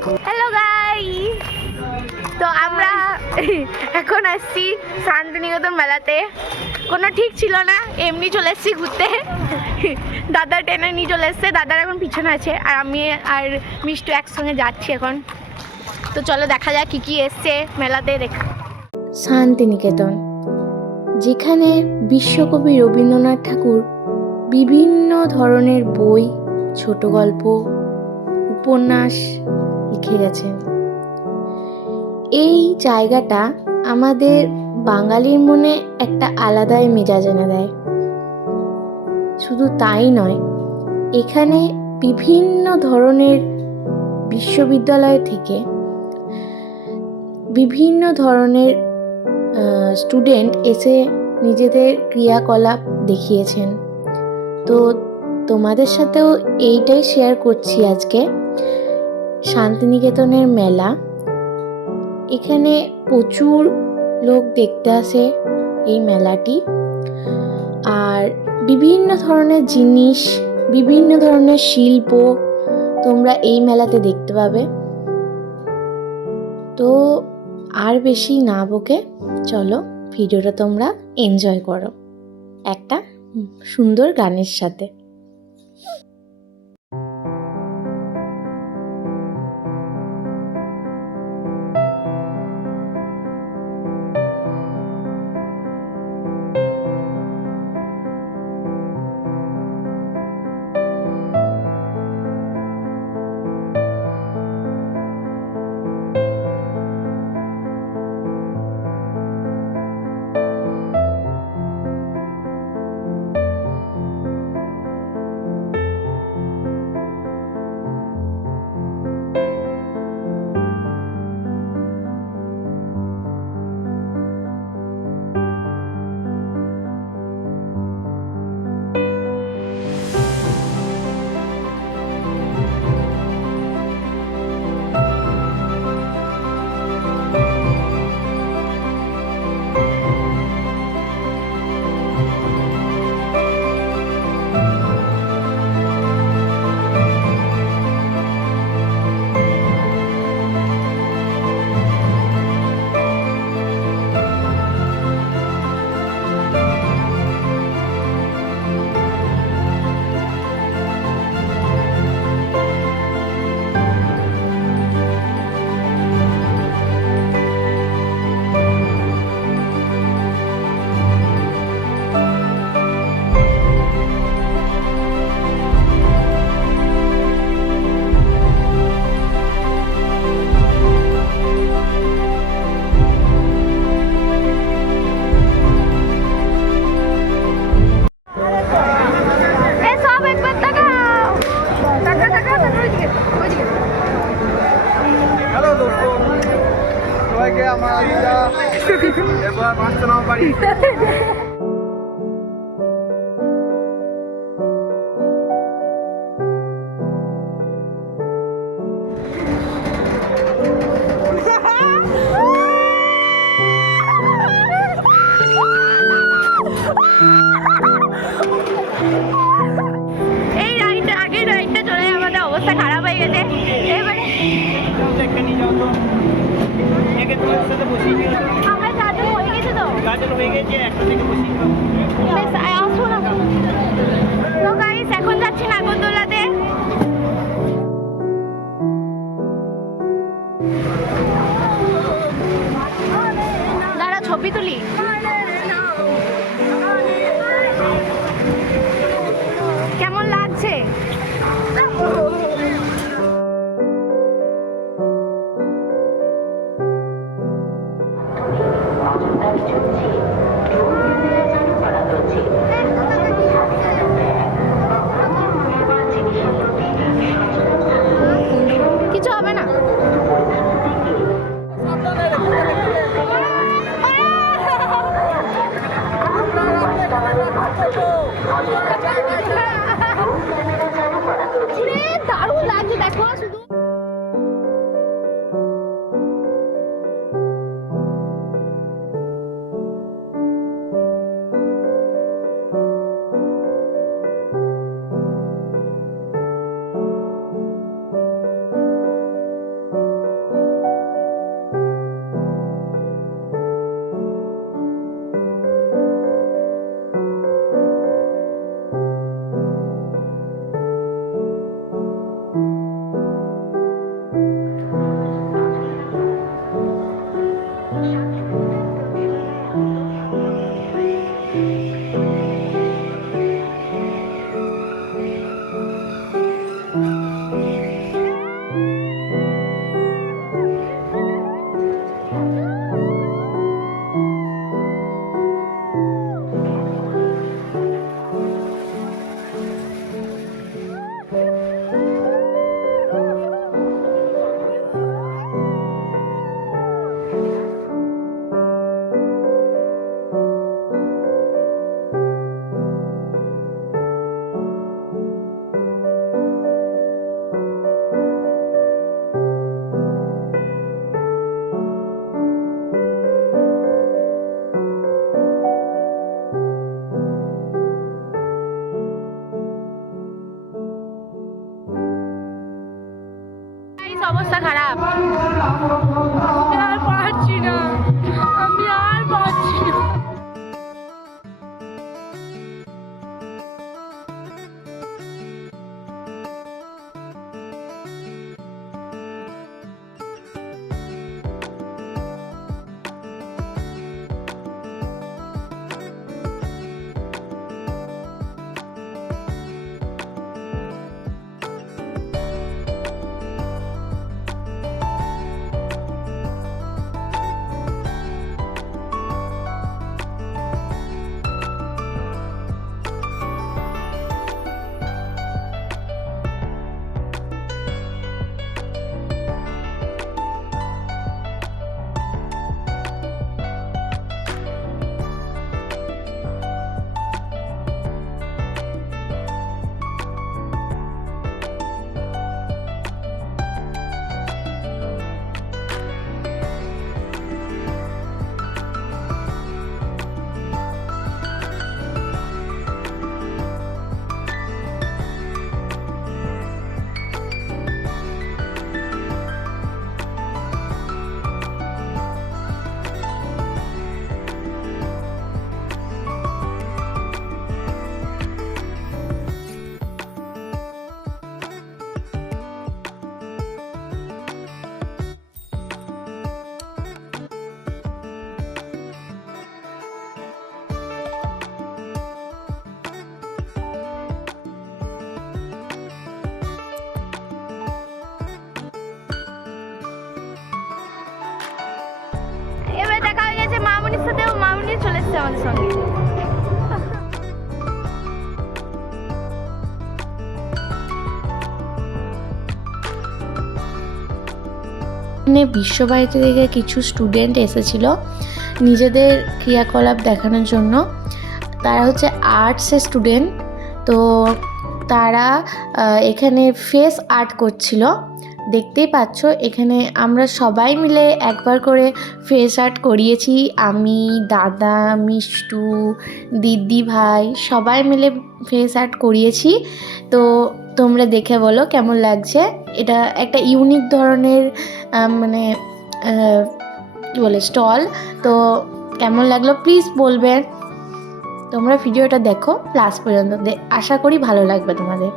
Hello guys, তো আমরা এখন আসছি শান্তিনিকেতন মেলাতে। কোনো ঠিক ছিল না, এমনি চলে এসেছি ঘুরতে। দাদা টেনে নিয়ে চলে এসছে, দাদার এখন পিছনে আছে, আর আমি আর মিষ্টু একসঙ্গে যাচ্ছি এখন। তো চলো দেখা যাক কি এসছে মেলাতে। শান্তিনিকেতন, যেখানে বিশ্বকবি রবীন্দ্রনাথ ঠাকুর বিভিন্ন ধরনের বই, ছোট গল্প, উপন্যাস লিখে গেছেন। এই জায়গাটা আমাদের বাঙালির মনে একটা আলাদাই মেজাজ এনে দেয়। শুধু তাই নয়, এখানে বিভিন্ন ধরনের বিশ্ববিদ্যালয় থেকে বিভিন্ন ধরনের স্টুডেন্ট এসে নিজেদের ক্রিয়াকলাপ দেখিয়েছেন। তো তোমাদের সাথেও এইটাই শেয়ার করছি আজকে। শান্তিনিকেতনের মেলা, এখানে প্রচুর লোক দেখতে আসে এই মেলাটি, আর বিভিন্ন ধরনের জিনিস, বিভিন্ন ধরনের শিল্প তোমরা এই মেলাতে দেখতে পাবে। তো আর বেশি না বকে চলো ভিডিওটা তোমরা এনজয় করো একটা সুন্দর গানের সাথে। এবার মাস্টার নাম বাড়ি এই রাইডটা, আগের রাইডটা চলে আমাদের অবস্থা খারাপ হয়ে গেছে। এবারে আমরা চারজন হয়ে গেছে, তো বেশ আসো না। তো গাইস এখন যাচ্ছি নাগরদোলাতে। দাঁড়া ছবি তুলি। কেমন লাগছে? কিছু হবে না। গাইস অবস্থা খারাপ, আমি আর পারছি না, আমি আর পারছি না। এবার দেখা হয়ে গেছে মামুনির সাথে, মামুনি চলে এসছে আমাদের সঙ্গে। বিশ্বভারতী থেকে কিছু স্টুডেন্ট এসেছিল নিজেদের ক্রিয়াকলাপ দেখানোর জন্য। তারা হচ্ছে আর্টসের স্টুডেন্ট, তো তারা এখানে ফেস আর্ট করছিল। দেখতেই পাচ্ছ এখানে আমরা সবাই মিলে একবার করে ফেস আর্ট করিয়েছি। আমি, দাদা, মিষ্টু, দিদি, ভাই সবাই মিলে ফেস আর্ট করিয়েছি। তো তোমরা দেখে বলো কেমন লাগছে। এটা একটা ইউনিক ধরনের মানে কী বলে স্টল। তো কেমন লাগলো প্লিজ বলবেন। তোমরা ভিডিওটা দেখো লাস্ট পর্যন্ত, আশা করি ভালো লাগবে তোমাদের।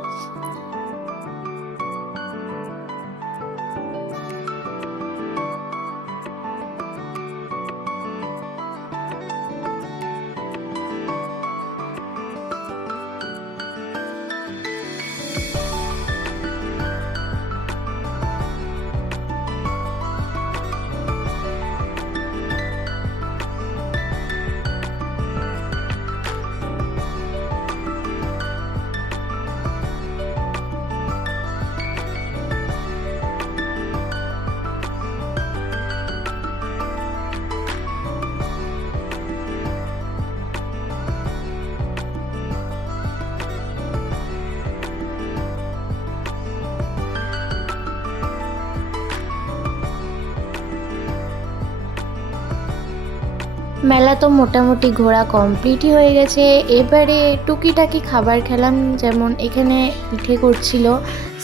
মেলা তো মোটামুটি ঘোরা কমপ্লিটই হয়ে গেছে। এবারে টুকিটাকি খাবার খেলাম, যেমন এখানে পিঠে করছিল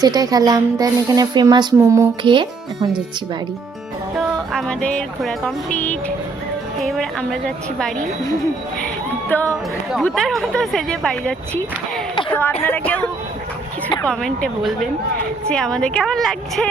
সেটা খেলাম, দেন এখানে ফেমাস মোমো খেয়ে এখন যাচ্ছি বাড়ি। তো আমাদের ঘোরা কমপ্লিট, এবারে আমরা যাচ্ছি বাড়ি। তো ভূতের মতো সেজে বাড়ি যাচ্ছি। তো আপনারা কেউ কিছু কমেন্টে বলবেন যে আমাদের কেমন লাগছে।